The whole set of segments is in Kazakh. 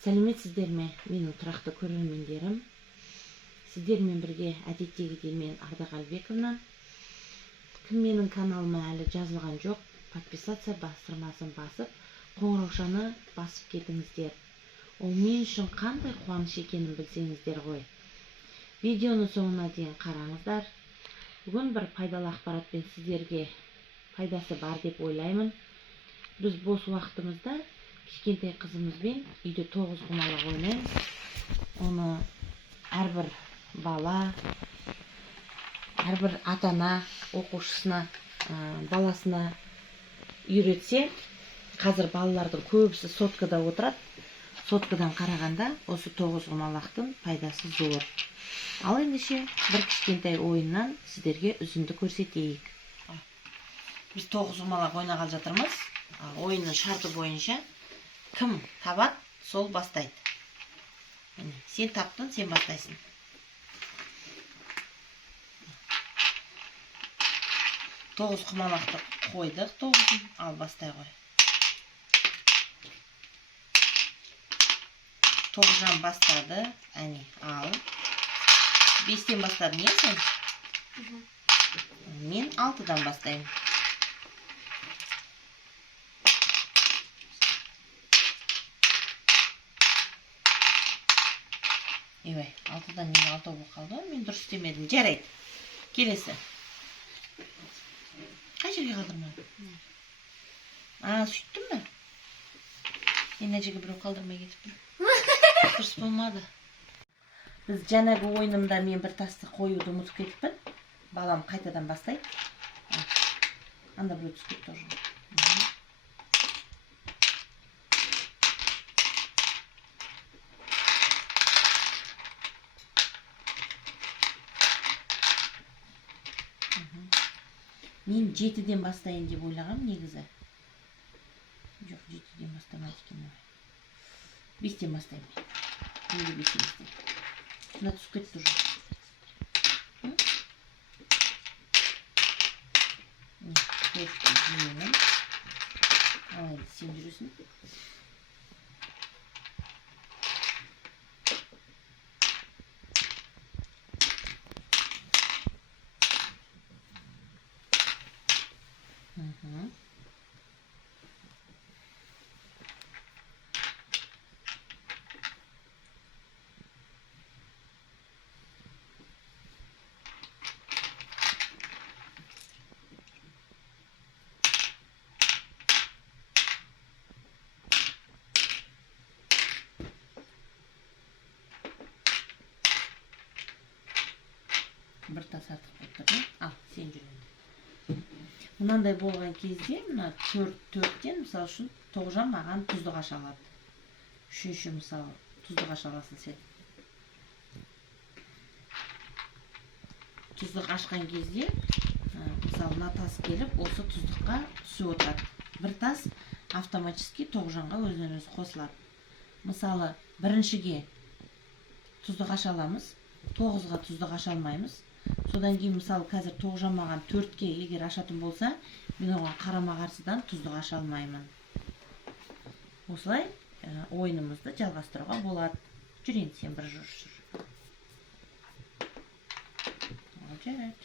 Сәлеметсіздер ме, менің тұрақты көрермендерім. Сіздермен бірге әдеттегідей мен Ардақалбековна. Кім менің каналыма әлі жазылған жоқ, подписация бастырмасын басып, қоңыраушаны басып кетіңіздер. Ол мен үшін қандай қуаныш екенін білсеңіздер ғой. Видеоны соңына дейін қараңыздар. Бүгін бір пайдалы ақпаратпен сіздерге пайдасы бар деп ойлаймын. Біз бос уақытымызда кішкентай қызымызбен үйде тоғызқұмалақ ойнаймыз. Оны әрбір бала, әрбір ата-ана оқушысына, баласына үйретсе, қазір балалардың көбісі соткада отырады. Соткадан қарағанда осы тоғызқұмалақтың пайдасы зор. Ал ендеше бір кішкентай ойыннан сіздерге үзінді көрсетейік. Біз тоғызқұмалақ ойнағалы жатырмыз. Ойынның шарты бойынша кім табады, сол бастайды. Сен таптың, сен бастайсың. Тоғызқұмалақты қойдық, тоғызын, ал бастай қой. Тоғыздан бастады, әне, ал. Бестен бастадың, не сен? Мен алтыдан бастайым. Ебай, алтыдан мен алты болып қалды, мен дұрыс істемедім. Жарайды. Келесі. Қай жерге қалдырмадым? Сөйттім бі? Мен жерге біреу қалдырмай кетіппін. Дұрыс болмады. Біз жаңағы ойынымда мен бір тасты қоюды ұмытып кетіппін. Балам қайтадан бастайды. Анда біреу түсіп кетті уже. Мен 7-ден бастайын деп ойлағам негізі. Жоқ, 7-ден бастамайды екен. 5-тен бастаймын. Неге 5-тен бастаймын? Мына түсіп кетті уже. Төртті жүйемін. Алайын, сен жүресің. Бір тас артық болып тұр. Ал, сен жүрген. Мынандай болған кезде, мына төрттен, мысал үшін, Тоғжан маған тұздық аша алады. Үшінші, мысалы, тұздық аша аласың сен. Тұздық ашқан кезде, мысалы, мына тас келіп, осы тұздыққа түсіп отырады. Бір тас автоматически Тоғжанға өзінен өзі қосылады. Мысалы, біріншіге тұздық аша аламыз, 9-ға тұздық аша алмаймыз. Содан кейін, мысалы, қазір Тоғжан маған 4-ке егер ашатын болса, мен оған қарама-қарсыдан тұздық аша алмаймын. Осылай ойынымызды жалғастыруға болады. Жүрен, сен бір жүршір. Жарайды.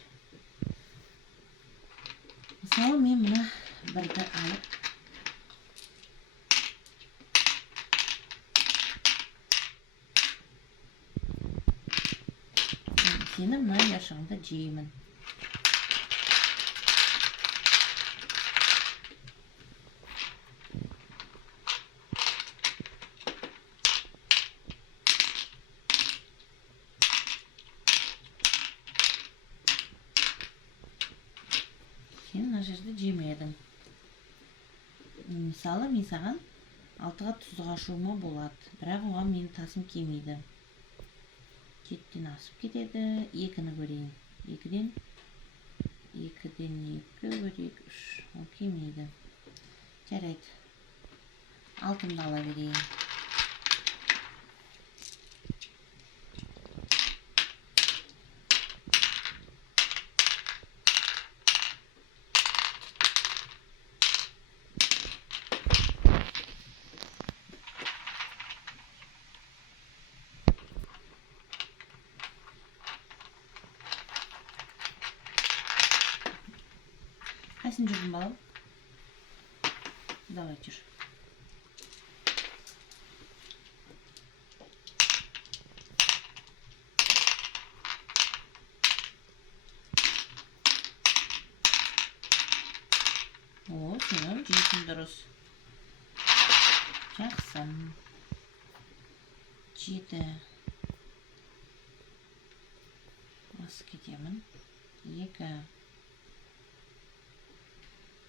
Мысалы, мен мына бірді алып, сені мына яшығында жеймін. Сен мына жерде жемедің. Мысалы, мен саған 6-ға тұздық ашуыма болады. Бірақ оған менің тасым келмейді. 7-ден асып кетеді. 2-ні көрейін. 2-ден 2 көрейік. 3. Ол келмейді. Жарайды. 6-ны ала берейін. Қайсын жүрдің балам? Давай жүр. О, сенің жейтін дұрыс. Жақсы. 7. Басып кетемін. 2.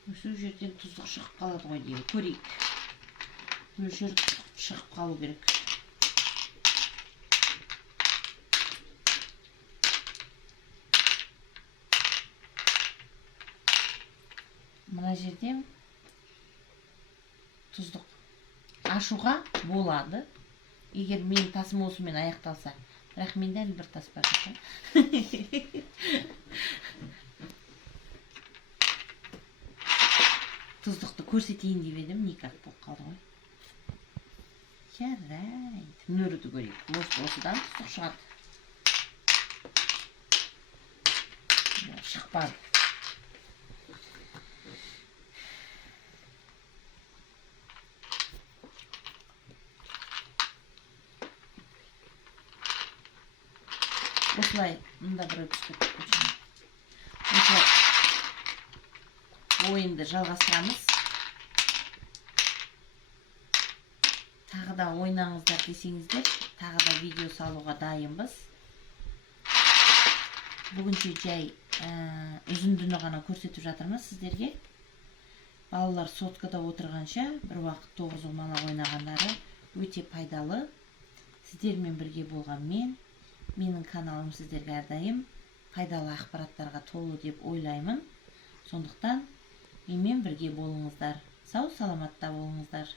Осы жерден тұздық шығып қалады ғой деймін. Көрейік. Мөлшер шығып қалу керек. Мына жерден тұздық ашуға болады. Егер мен тасым осымен аяқталса. Бірақ менде әлі бір тас бар. Тұздықты көрсетейін деп едім, никак болып қалды ғой. Жарайды. Мөрді көрейік. Осыдан тұздық шығады. Шықпады. Осылай, мұнда бір өтіспек көшін. Осылай ойынды жалғастырамыз. Тағы да ойнаңыздар десеңіздер, тағы да видео салуға дайынбыз. Бүгінше жай үзіндіні ғана көрсетіп жатырмыз сіздерге. Балалар соткада отырғанша бір уақыт 9 ұлмала ойнағандары өте пайдалы. Сіздермен бірге болған менің каналым сіздерге әрдайым пайдалы ақпараттарға толы деп ойлаймын. Сондықтан менімен бірге болыңыздар. Сау саламатта болыңыздар.